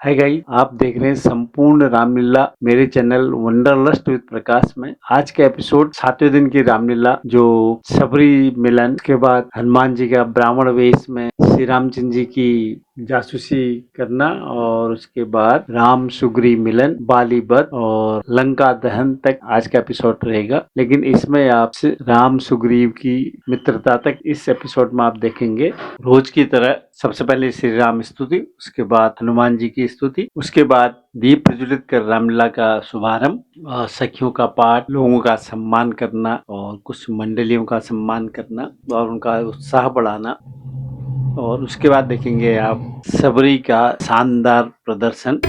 Hi guys, आप देख रहे हैं संपूर्ण रामलीला मेरे चैनल वंडरलस्ट विद प्रकाश में। आज के एपिसोड 7वें दिन की रामलीला जो सबरी मिलन के बाद हनुमान जी का ब्राह्मण वेश में श्री रामचंद्र जी की जासूसी करना और उसके बाद राम सुग्रीव मिलन, बाली वध और लंका दहन तक आज का एपिसोड रहेगा। लेकिन इसमें आपसे राम सुग्रीव की मित्रता तक इस एपिसोड में आप देखेंगे। रोज की तरह सबसे पहले श्री राम स्तुति, उसके बाद हनुमान जी की स्तुति, उसके बाद दीप प्रज्वलित कर रामलीला का शुभारंभ, सखियों का पाठ, लोगों का सम्मान करना और कुछ मंडलियों का सम्मान करना और उनका उत्साह बढ़ाना। और उसके बाद देखेंगे आप सबरी का शानदार प्रदर्शन।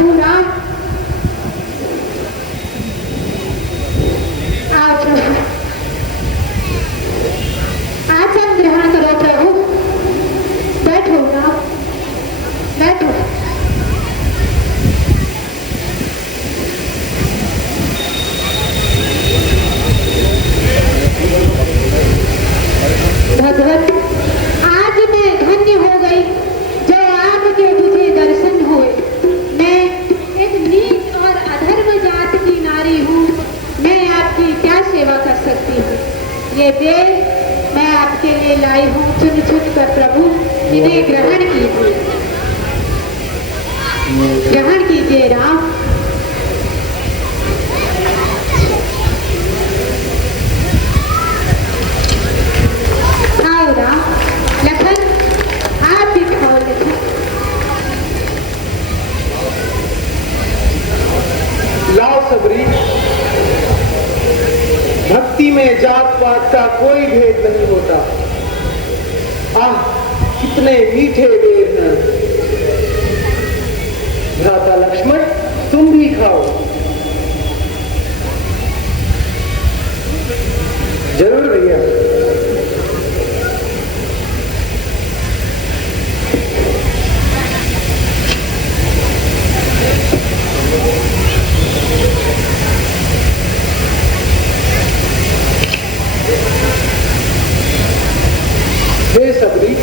प्रभु राम, आओ प्रभु, आसन ग्रहण करो प्रभु, बैठो राम, बैठो। भगवत, आज मैं धन्य हो गई जो आपके मुझे दर्शन हुए। मैं एक नीच और अधर्म जात की नारी हूँ, मैं आपकी क्या सेवा कर सकती हूँ। ये बेल मैं आपके लिए लाई हूँ चुन चुन कर प्रभु, इन्हें ग्रहण कीजिए, ग्रहण कीजिए राम। खाओ राम। लखन, आप भी खाओ लखन। लाओ सबरी, भक्ति में जात पात का कोई भेद नहीं होता। आह, कितने मीठे बेर हैं। भ्राता लक्ष्मण, तुम भी खाओ। जरूर भैया। हे सबरी,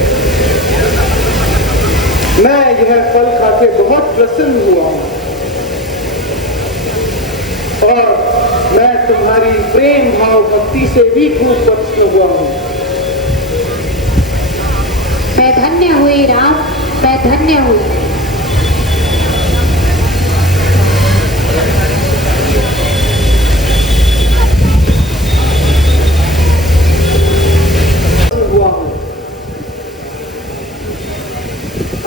मैं यह फल खाके बहुत प्रसन्न हुआ हूं और मैं तुम्हारी प्रेम भाव भक्ति से भी खूब प्रसन्न हुआ हूं। मैं धन्य हुई राम, मैं धन्य हुई।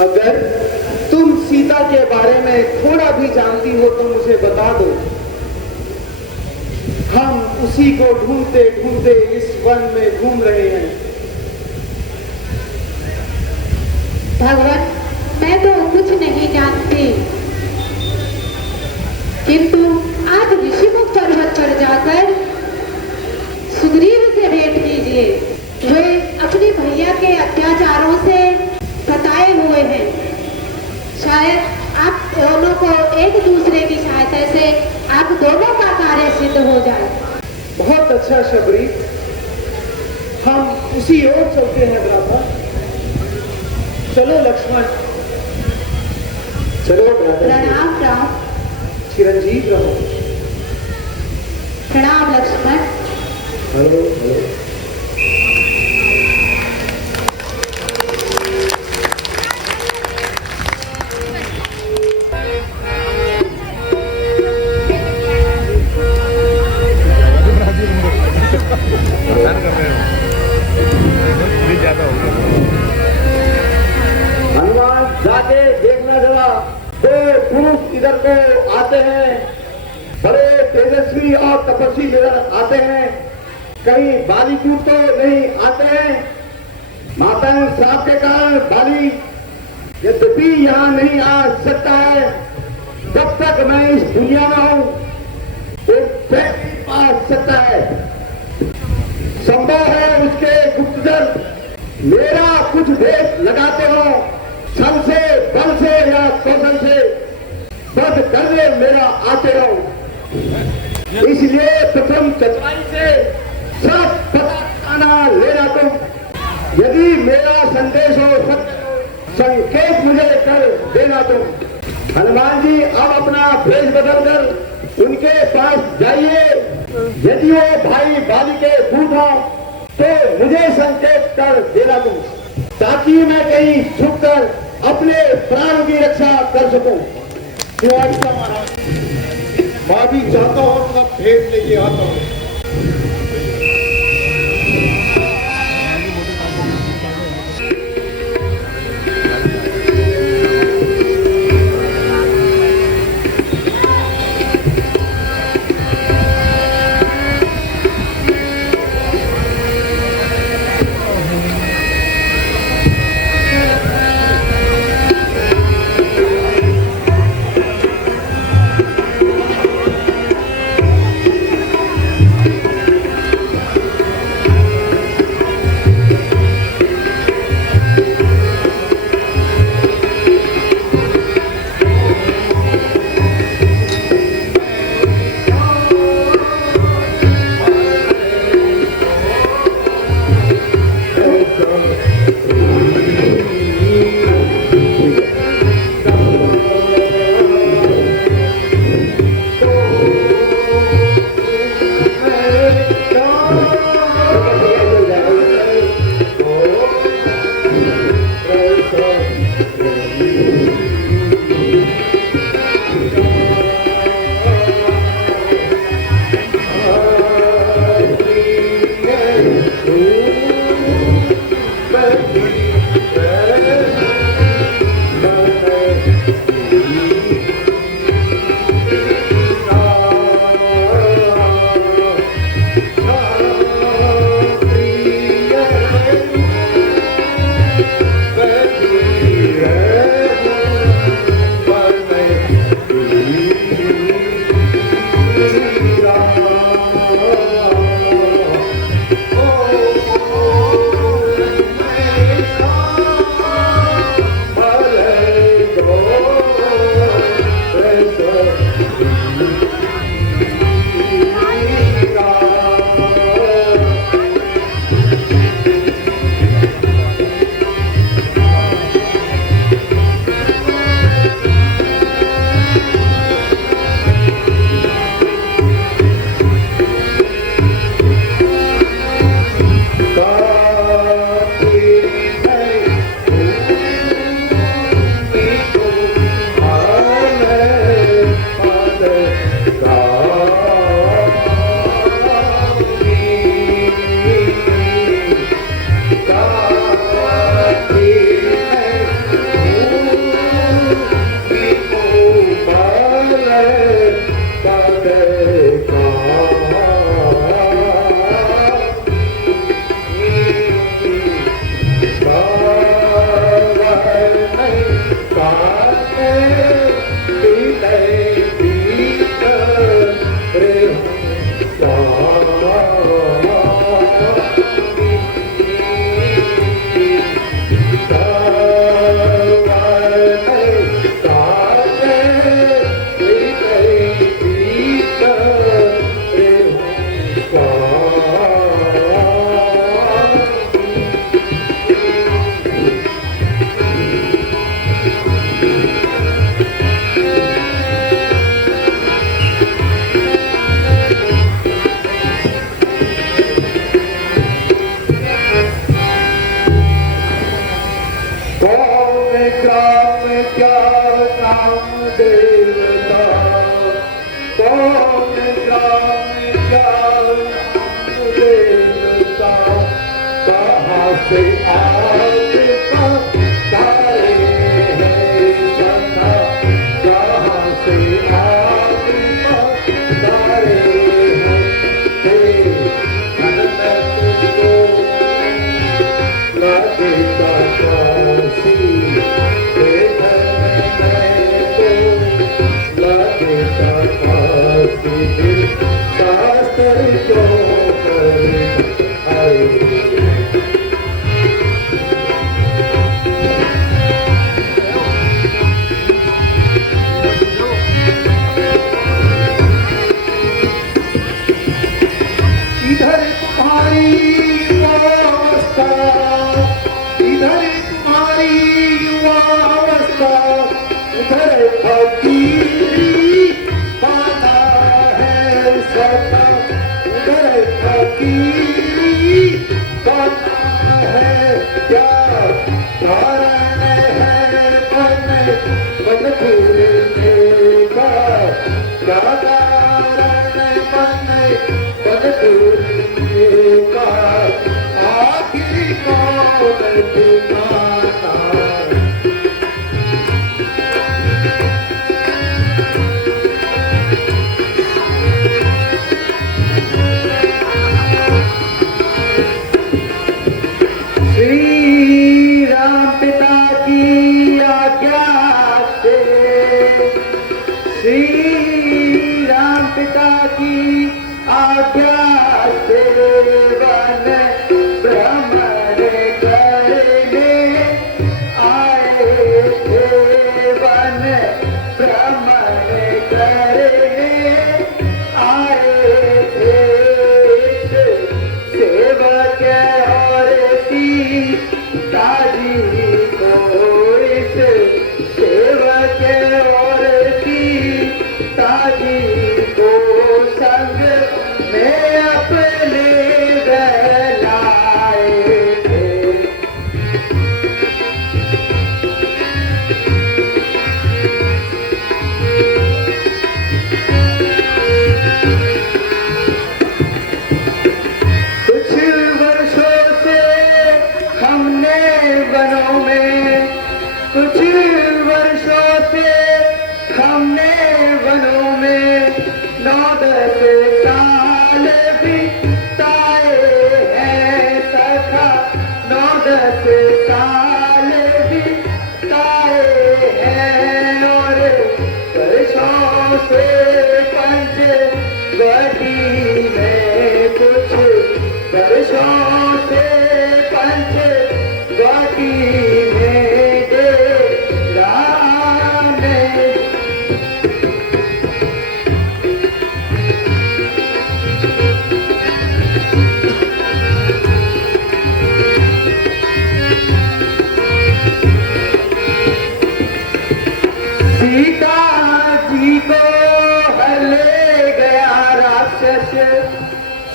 अगर तुम सीता के बारे में थोड़ा भी जानती हो तो मुझे बता दो। हम उसी को ढूंढते ढूंढते इस वन में घूम रहे हैं। भगवान, मैं तो कुछ नहीं जानती, किंतु आज ऋषिमुख पर्वत पर जाकर सुग्रीव से भेंट कीजिए। वे अपने भैया के अत्याचारों से बताए हुए हैं। शायद आप दोनों को एक दूसरे की सहायता से आप दोनों का कार्य सिद्ध हो जाए। बहुत अच्छा शबरी, हम उसी ओर चलते हैं भ्राता। चलो लक्ष्मण, चलो भ्राता। प्रणाम राम। चिरंजीव रहो। प्रणाम लक्ष्मण। Hello hello. हनुमान, जाके देखना जरा, दो पुरुष इधर को आते हैं, बड़े तेजस्वी और तपस्वी इधर आते हैं। कहीं बालीकूट तो नहीं आते हैं। माताओं श्राप के कारण बाली यद्यपि यहाँ नहीं आ सकता है, जब तक मैं इस दुनिया में हूँ एक व्यक्ति आ सकता है। संभव है उसके गुप्तचर मेरा कुछ भेद लगाते हो, छल से, बल से या कौशल से बंद करने मेरा आते रहो। इसलिए प्रथम चतुराई से सब पता लेना तुम। यदि मेरा संदेश हो सत्य, संकेत मुझे कर देना तुम। हनुमान जी, अब अपना भेष बदलकर उनके पास जाइए। यदि वो भाई बाली के दूत हो तो मुझे संकेत कर देना तुम, ताकि मैं कहीं छुपकर अपने प्राण की रक्षा कर सकूं। महाराज, मैं भी चाहता हूं तो भेद लेके आता हूं।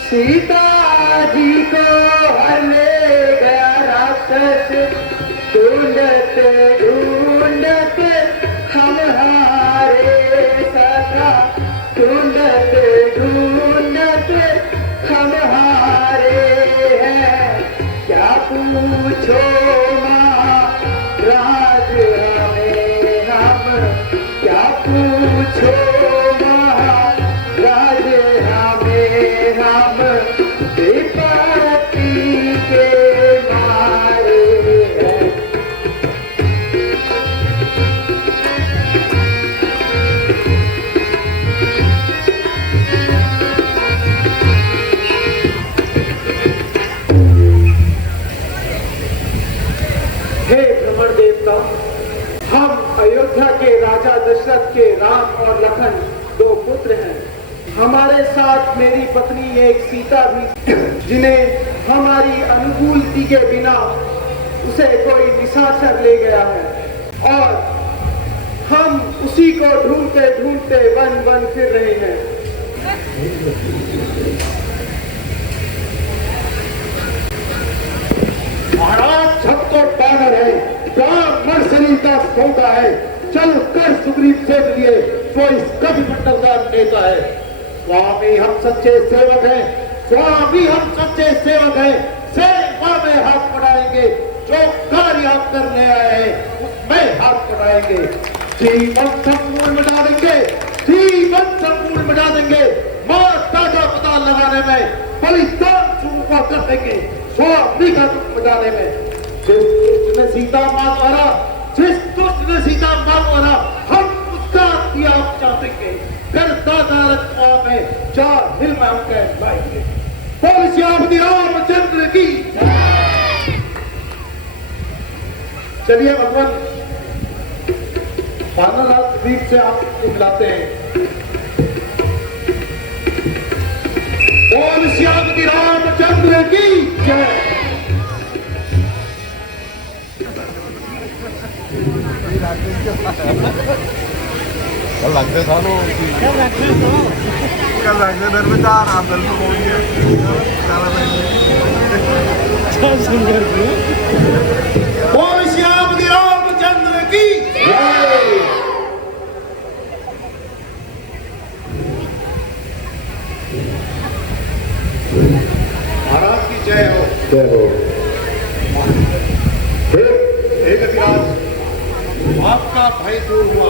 सीता जी को हर ले गया राक्षस, ढूंढत ढूंढत हम हारे सखा, ढूंढत ढूंढत हम हारे हैं। क्या पूछो महाराज हमें हम, क्या पूछो महाराज हमें हम, विपत्ति के मारे हैं। हे भ्रमण देवता, हम अयोध्या के राजा दशरथ के राम और लखन 2 पुत्र हैं। हमारे साथ मेरी पत्नी एक सीता भी, जिन्हें हमारी अनुकूलती के बिना उसे कोई निशाचर ले गया है और हम उसी को ढूंढते ढूंढते वन वन फिर रहे हैं। महाराज सबको बानर है, ब्राह्मण शरीर का सौदा है, चल कर सुग्रीव से लिए वो इस कभी मंडल का नेता है। स्वामी हम सच्चे सेवक हैं, स्वामी हम सच्चे सेवक हैं, सेवा में हाथ बढ़ाएंगे, जो कार्य आप करने आए हैं उसमें हाथ बढ़ाएंगे, जीवन संपूर्ण मिटा देंगे, जीवन संपूर्ण मिटा देंगे, माता का पता लगाने में बलिदान चूका कर देंगे, स्वामी का दुख मिटाने में। जिस दुष्ट ने सीता मां मारा, जिस दुष्ट ने सीता मां मारा, हम उसका त्याग चाहेंगे, फिर दादा रत्ना में 4 हिल में हम कह लाएंगे। बोल श्री रामचंद्र की। चलिए भगवान पानालाल द्वीप से आप मिलाते हैं। बोल श्री रामचंद्र की जय। कल लगते था लो, कल लगते दर में 4 आप दर में बोल दिया बोल श्री रामचंद्र की जय। महाराज की जय हो, जय हो। एक इतिहास, आपका भय दूर हुआ,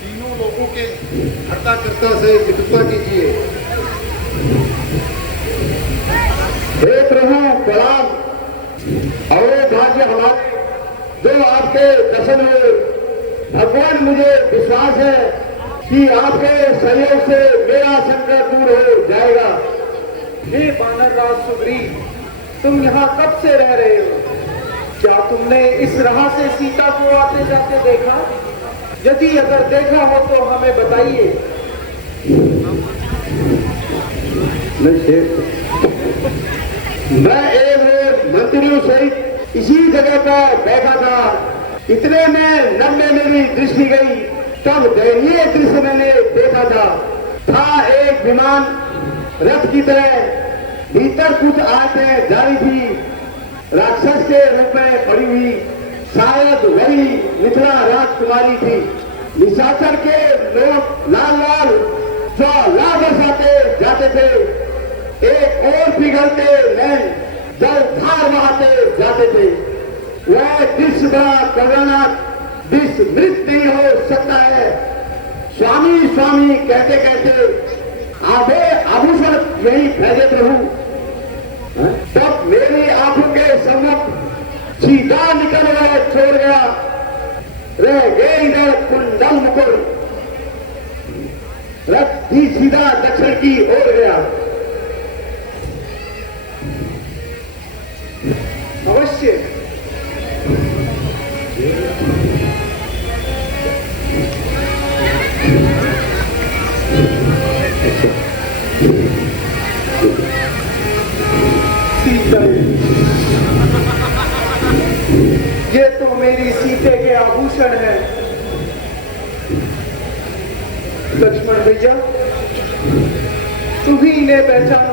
तीनों लोगों के हर्ता कर्ता से मित्रता कीजिए। हे प्रभु प्रणाम, और भाग्य हमारे जो आपके दर्शन हुए। भगवान मुझे विश्वास है कि आपके सहयोग से मेरा संकट दूर हो जाएगा। हे बानर राज सुग्रीव, तुम यहाँ कब से रह रहे हो? क्या तुमने इस राह से सीता को आते जाते देखा? यदि अगर देखा हो तो हमें बताइए। मैं एक रोज मंत्रियों सहित इसी जगह पर बैठा था, इतने में नन्हे मेरी दृष्टि गई, तब दयनीय दृश्य मैंने देखा था एक विमान रथ की तरह भीतर कुछ आयतें जा रही थी, राक्षस के रूप में पड़ी हुई, शायद वही मिथिला राजकुमारी थी। निशाचर के लोग लाल लाल जो लाल बरसाते जाते थे, एक और पिघलते नैन जल धार बहाते जाते थे। वह दृश्य बड़ा करुणानाक दृश्य मृत नहीं हो सकता है। स्वामी स्वामी कहते कहते आधे आभूषण यही फैले प्रभु, तब मेरी आंखों के सम्मुख सीधा निकल गया, छोड़ गया, रह गए इधर कुंडल मुकुर, रथ भी सीधा दक्षिण की ओर गया। अवश्य ये तो मेरी सीते के आभूषण है। लक्ष्मण भैया, तुम्ही ने पहचानो।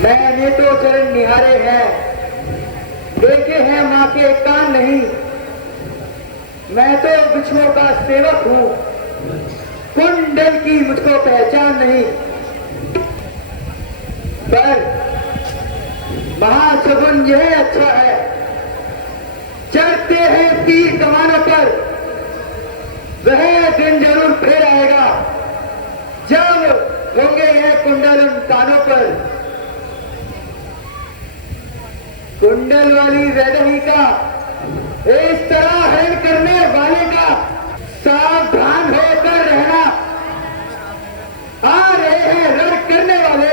मैंने तो चरण निहारे हैं, देखे हैं माँ के कान नहीं। मैं तो बिच्छुओं का सेवक हूँ, कुंडल की मुझको पहचान नहीं। पर महाशगुन यह अच्छा है, चढ़ते हैं तीर कमानों पर, वह दिन जरूर फिर आएगा जब होंगे यह कुंडल उन कानों पर। कुंडल वाली वैदही का इस तरह हरण करने वाले का सावधान होकर रहना। आ रहे हैं रण करने वाले,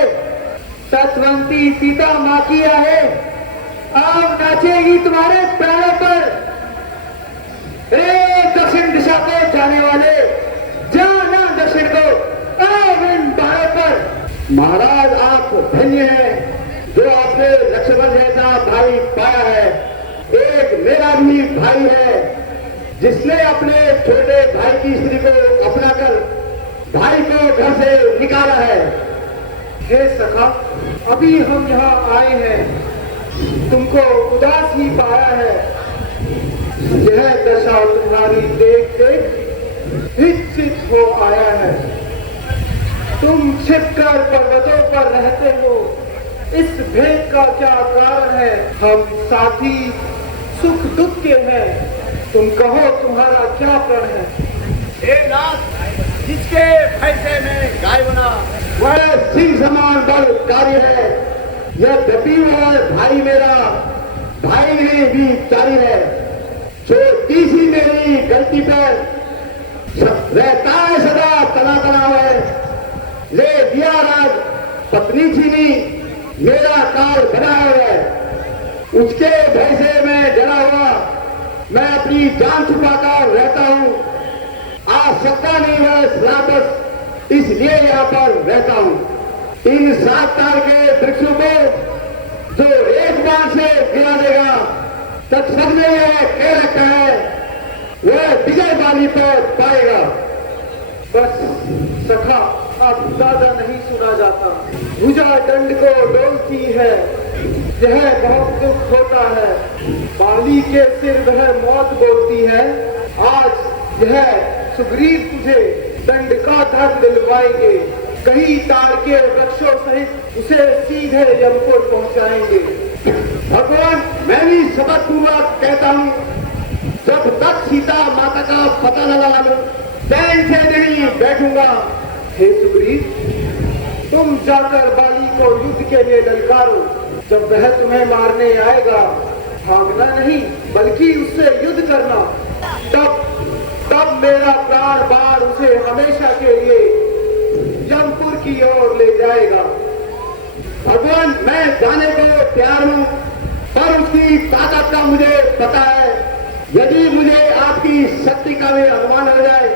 सतवंती सीता माँ की आहे अब नाचेगी तुम्हारे प्राणों पर। दक्षिण दिशा को जाने वाले, जाना दक्षिण को, अब इन बाणों पर। महाराज आप धन्य हैं जो आपने लक्ष्मण जैसा भाई पाया है। एक मेरा भी भाई है जिसने अपने छोटे भाई की स्त्री को अपनाकर भाई को घर से निकाला है। हे सखा, अभी हम यहाँ आए हैं, तुमको उदास ही पाया है। यह दशा तुम्हारी देख देख विकसित हो आया है। तुम छिपकर पर्वतों पर रहते हो, इस भेद का क्या कारण है? हम साथी सुख दुख के हैं, तुम कहो तुम्हारा क्या प्रण है? हे नाथ, जिसके फैसले में गाय बना वह सिंह समान बलकारी है। यद्यपि वह भाई मेरा भाई नहीं भी तारी है। छोटी सी मेरी गलती पर रहता है सदा तना तना है। ले दिया राज पत्नी छीनी, मेरा काल बना है। उसके भय से मैं डरा हुआ, मैं अपनी जान छुपाकर रहता हूँ। आ सकता नहीं वह वापस, इसलिए यहाँ पर रहता हूँ। इन 7 ताल के वृक्षों को जो एक बार से गिरा देगा, तब सबने यह कह रखा है वह विजय बाली पर पाएगा। बस सखा, अब ज्यादा नहीं सुना जाता। भुजा दंड को डोलती है, यह बहुत दुख होता है। बाली के सिर वह मौत बोलती है, आज यह सुग्रीव तुझे दंड का धन दिलवाएंगे। कहीं ताड़ के वृक्षों सहित उसे सीधे यमपुर पहुंचाएंगे। भगवान, मैं भी शपथ पूर्वक कहता हूँ, जब तक सीता माता का पता न लगा लूं, चैन से नहीं बैठूंगा। हे सुग्रीव, तुम जाकर बाली को युद्ध के लिए ललकारो। जब वह तुम्हें मारने आएगा, भागना नहीं बल्कि उससे युद्ध करना। तब मेरा प्राण बाण उसे हमेशा के लिए यमपुर की ओर ले जाएगा। भगवान, मैं जाने को तैयार हूँ, पर उसकी ताकत का मुझे पता है। यदि मुझे आपकी शक्ति का भी अनुमान हो जाए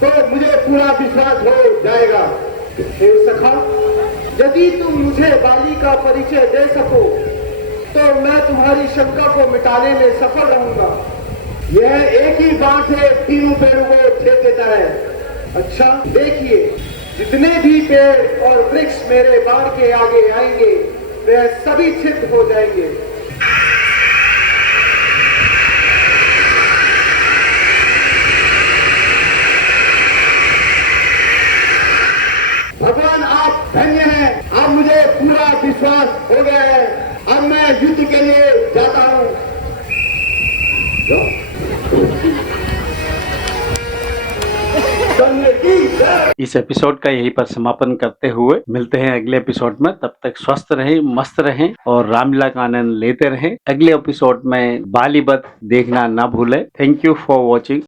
तो मुझे पूरा विश्वास हो जाएगा। हे सखा, यदि तुम मुझे बाली का परिचय दे सको तो मैं तुम्हारी शंका को मिटाने में सफल रहूंगा। यह एक ही बाण से तीनों पेड़ों को छेद देता है। अच्छा देखिए, जितने भी पेड़ और वृक्ष मेरे बाण के आगे आएंगे वे सभी छिन्न हो जाएंगे। भगवान, आप धन्य हैं। अब मुझे पूरा विश्वास हो गया है। अब मैं युद्ध के लिए जाता हूँ। इस एपिसोड का यहीं पर समापन करते हुए मिलते हैं अगले एपिसोड में। तब तक स्वस्थ रहें, मस्त रहें और रामलीला का आनंद लेते रहें। अगले एपिसोड में बाली वध देखना ना भूलें। Thank you for watching.